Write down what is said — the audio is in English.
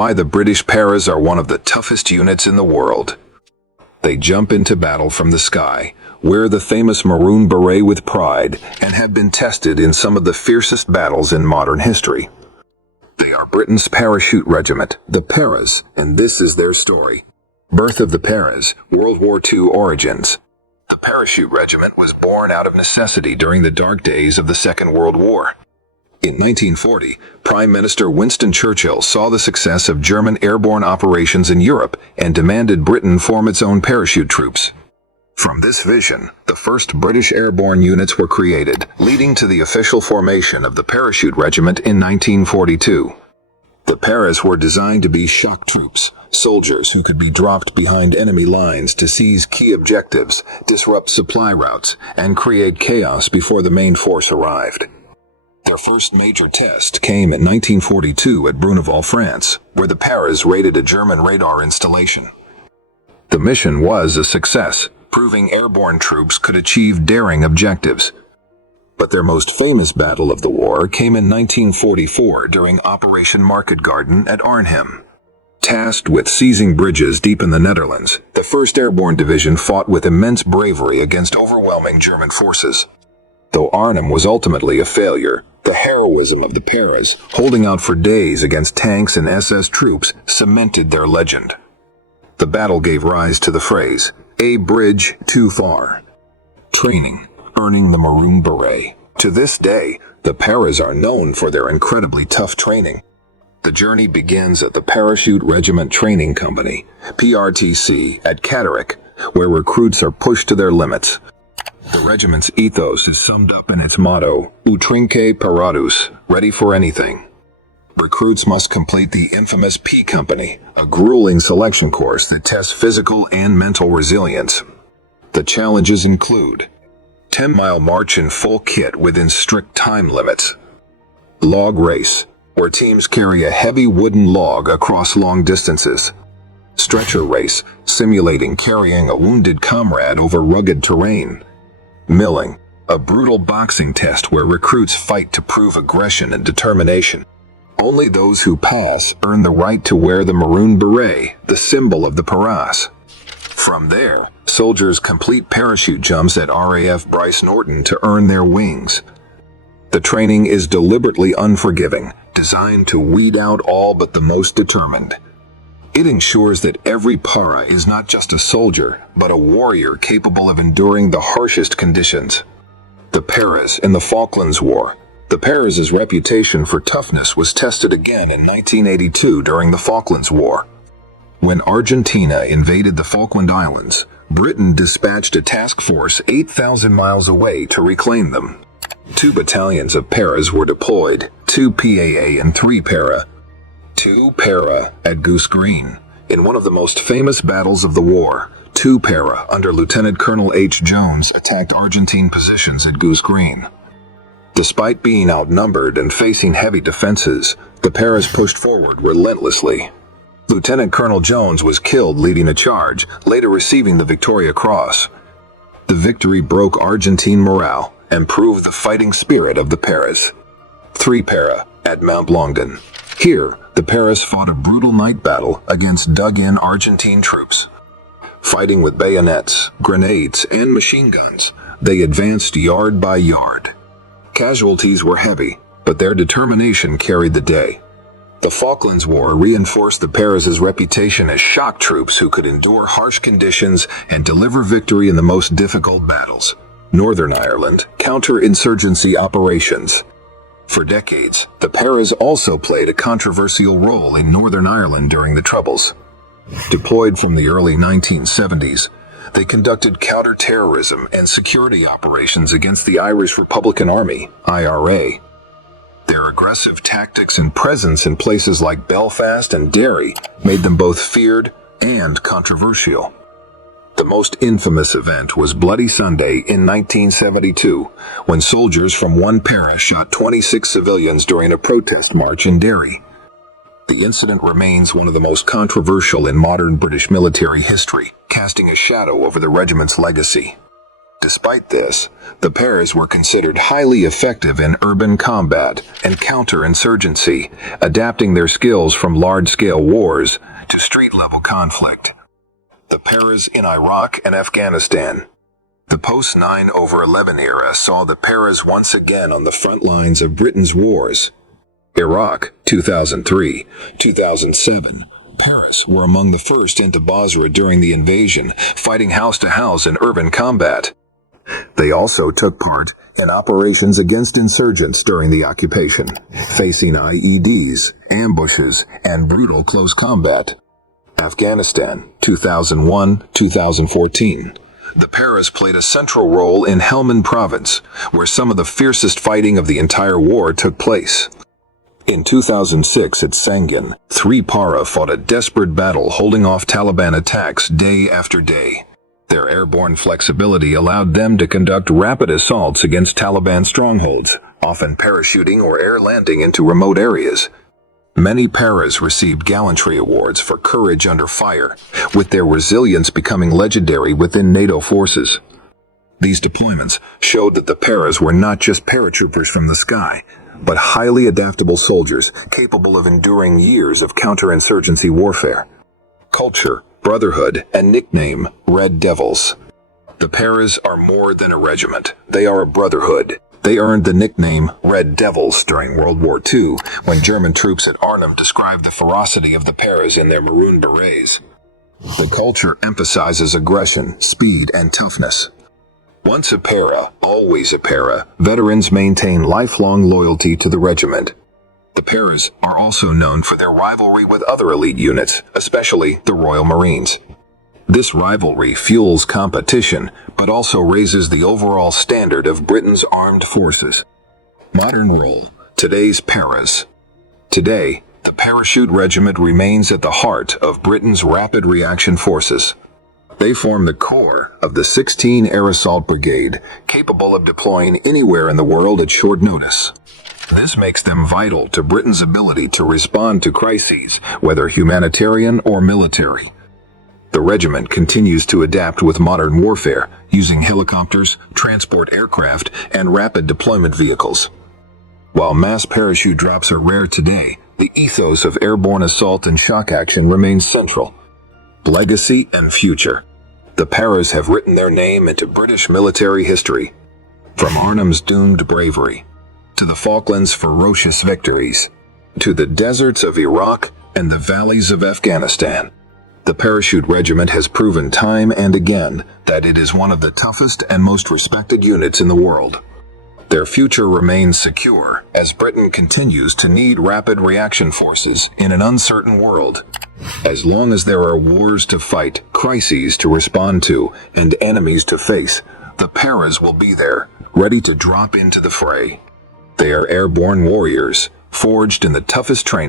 why the British Paras are one of the toughest units in the world. They jump into battle from the sky, wear the famous maroon beret with pride, and have been tested in some of the fiercest battles in modern history. They are Britain's parachute regiment, the Paras, and this is their story. Birth of the Paras, World War II origins. The Parachute Regiment was born out of necessity during the dark days of the Second World War. In 1940, Prime Minister Winston Churchill saw the success of German airborne operations in Europe and demanded Britain form its own parachute troops. From this vision, the first British airborne units were created, leading to the official formation of the Parachute Regiment in 1942. The Paras were designed to be shock troops, soldiers who could be dropped behind enemy lines to seize key objectives, disrupt supply routes, and create chaos before the main force arrived. Their first major test came in 1942 at Bruneval, France, where the Paras raided a German radar installation. The mission was a success, proving airborne troops could achieve daring objectives. But their most famous battle of the war came in 1944 during Operation Market Garden at Arnhem. Tasked with seizing bridges deep in the Netherlands, the 1st Airborne Division fought with immense bravery against overwhelming German forces. Though Arnhem was ultimately a failure, the heroism of the Paras, holding out for days against tanks and SS troops, cemented their legend. The battle gave rise to the phrase, "A bridge too far." Training, earning the maroon beret. To this day, the Paras are known for their incredibly tough training. The journey begins at the Parachute Regiment Training Company, PRTC, at Catterick, where recruits are pushed to their limits. The regiment's ethos is summed up in its motto, Utrinque paratus, ready for anything. Recruits must complete the infamous P Company, a grueling selection course that tests physical and mental resilience. The challenges include 10-mile march in full kit within strict time limits. Log race, where teams carry a heavy wooden log across long distances. Stretcher race, simulating carrying a wounded comrade over rugged terrain. Milling, a brutal boxing test where recruits fight to prove aggression and determination. Only those who pass earn the right to wear the maroon beret, the symbol of the Paras. From there, soldiers complete parachute jumps at RAF Bryce Norton to earn their wings. The training is deliberately unforgiving, designed to weed out all but the most determined. It ensures that every para is not just a soldier, but a warrior capable of enduring the harshest conditions. The Paras in the Falklands War. The Paras' reputation for toughness was tested again in 1982 during the Falklands War. When Argentina invaded the Falkland Islands, Britain dispatched a task force 8,000 miles away to reclaim them. 2 battalions of Paras were deployed, 2 PAA and 3 Para. 2 Para at Goose Green. In one of the most famous battles of the war, 2 Para under Lieutenant Colonel H. Jones attacked Argentine positions at Goose Green. Despite being outnumbered and facing heavy defenses, the Paras pushed forward relentlessly. Lieutenant Colonel Jones was killed leading a charge, later receiving the Victoria Cross. The victory broke Argentine morale and proved the fighting spirit of the Paras. 3 Para at Mount Longdon. Here, the Paras fought a brutal night battle against dug-in Argentine troops. Fighting with bayonets, grenades, and machine guns, they advanced yard by yard. Casualties were heavy, but their determination carried the day. The Falklands War reinforced the Paras' reputation as shock troops who could endure harsh conditions and deliver victory in the most difficult battles. Northern Ireland, counter-insurgency operations. For decades, the Paras also played a controversial role in Northern Ireland during the Troubles. Deployed from the early 1970s, they conducted counter-terrorism and security operations against the Irish Republican Army, IRA. Their aggressive tactics and presence in places like Belfast and Derry made them both feared and controversial. The most infamous event was Bloody Sunday in 1972, when soldiers from one Para shot 26 civilians during a protest march in Derry. The incident remains one of the most controversial in modern British military history, casting a shadow over the regiment's legacy. Despite this, the Paras were considered highly effective in urban combat and counter-insurgency, adapting their skills from large-scale wars to street-level conflict. The Paras in Iraq and Afghanistan. The post-9/11 era saw the Paras once again on the front lines of Britain's wars. Iraq, 2003, 2007. Paras were among the first into Basra during the invasion, fighting house to house in urban combat. They also took part in operations against insurgents during the occupation, facing IEDs, ambushes, and brutal close combat. Afghanistan, 2001-2014. The Paras played a central role in Helmand Province, where some of the fiercest fighting of the entire war took place. In 2006 at Sangin, 3 Para fought a desperate battle holding off Taliban attacks day after day. Their airborne flexibility allowed them to conduct rapid assaults against Taliban strongholds, often parachuting or air landing into remote areas. Many Paras received gallantry awards for courage under fire, with their resilience becoming legendary within NATO forces. These deployments showed that the Paras were not just paratroopers from the sky, but highly adaptable soldiers capable of enduring years of counterinsurgency warfare. Culture, brotherhood, and nickname, Red Devils. The Paras are more than a regiment. They are a brotherhood. They earned the nickname Red Devils during World War II, when German troops at Arnhem described the ferocity of the Paras in their maroon berets. The culture emphasizes aggression, speed, and toughness. Once a Para, always a Para, veterans maintain lifelong loyalty to the regiment. The Paras are also known for their rivalry with other elite units, especially the Royal Marines. This rivalry fuels competition, but also raises the overall standard of Britain's armed forces. Modern role, today's Paras. Today, the Parachute Regiment remains at the heart of Britain's rapid reaction forces. They form the core of the 16 Air Assault Brigade, capable of deploying anywhere in the world at short notice. This makes them vital to Britain's ability to respond to crises, whether humanitarian or military. The regiment continues to adapt with modern warfare, using helicopters, transport aircraft, and rapid deployment vehicles. While mass parachute drops are rare today, the ethos of airborne assault and shock action remains central. Legacy and future. The Paras have written their name into British military history. From Arnhem's doomed bravery, to the Falklands' ferocious victories, to the deserts of Iraq and the valleys of Afghanistan. The Parachute Regiment has proven time and again that it is one of the toughest and most respected units in the world. Their future remains secure as Britain continues to need rapid reaction forces in an uncertain world. As long as there are wars to fight, crises to respond to, and enemies to face, the Paras will be there, ready to drop into the fray. They are airborne warriors, forged in the toughest training.